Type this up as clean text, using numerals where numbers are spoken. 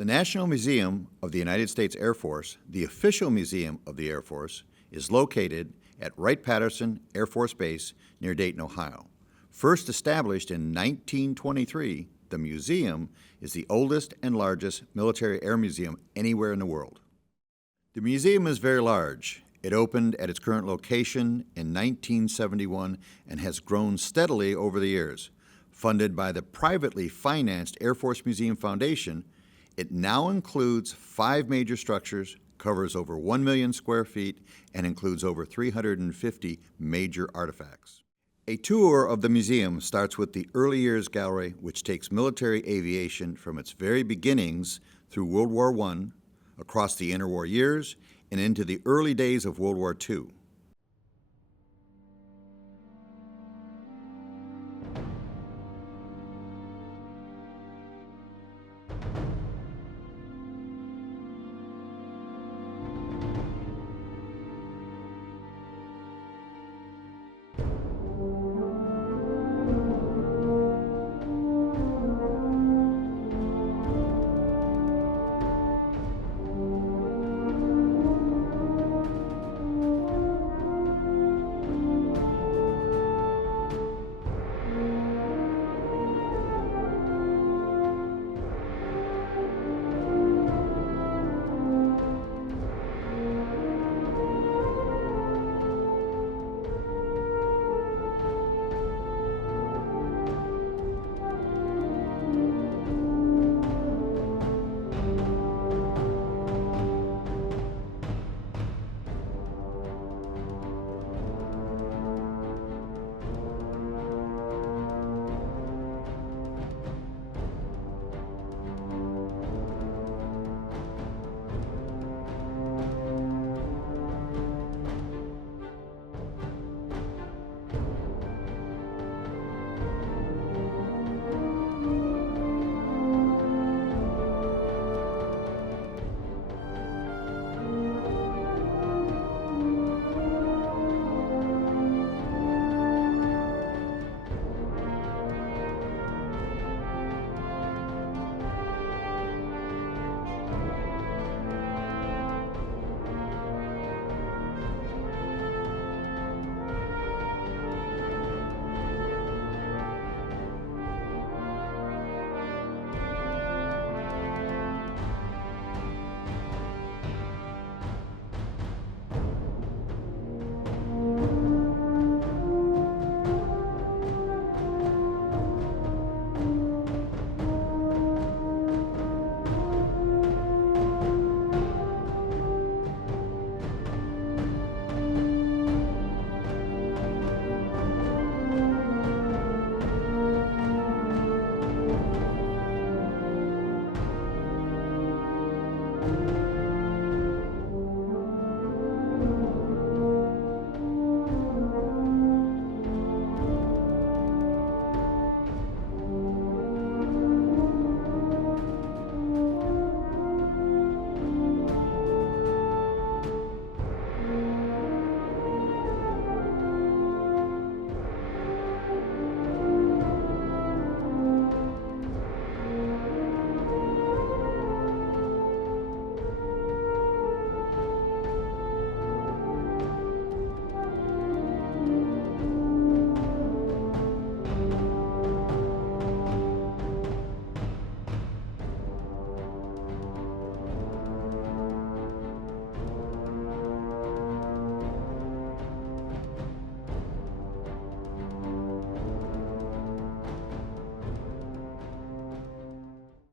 The National Museum of the United States Air Force, the official museum of the Air Force, is located at Wright-Patterson Air Force Base near Dayton, Ohio. First established in 1923, the museum is the oldest and largest military air museum anywhere in the world. The museum is very large. It opened at its current location in 1971 and has grown steadily over the years. Funded by the privately financed Air Force Museum Foundation, it now includes 5 major structures, covers over 1 million square feet, and includes over 350 major artifacts. A tour of the museum starts with the Early Years Gallery, which takes military aviation from its very beginnings through World War I, across the interwar years, and into the early days of World War II.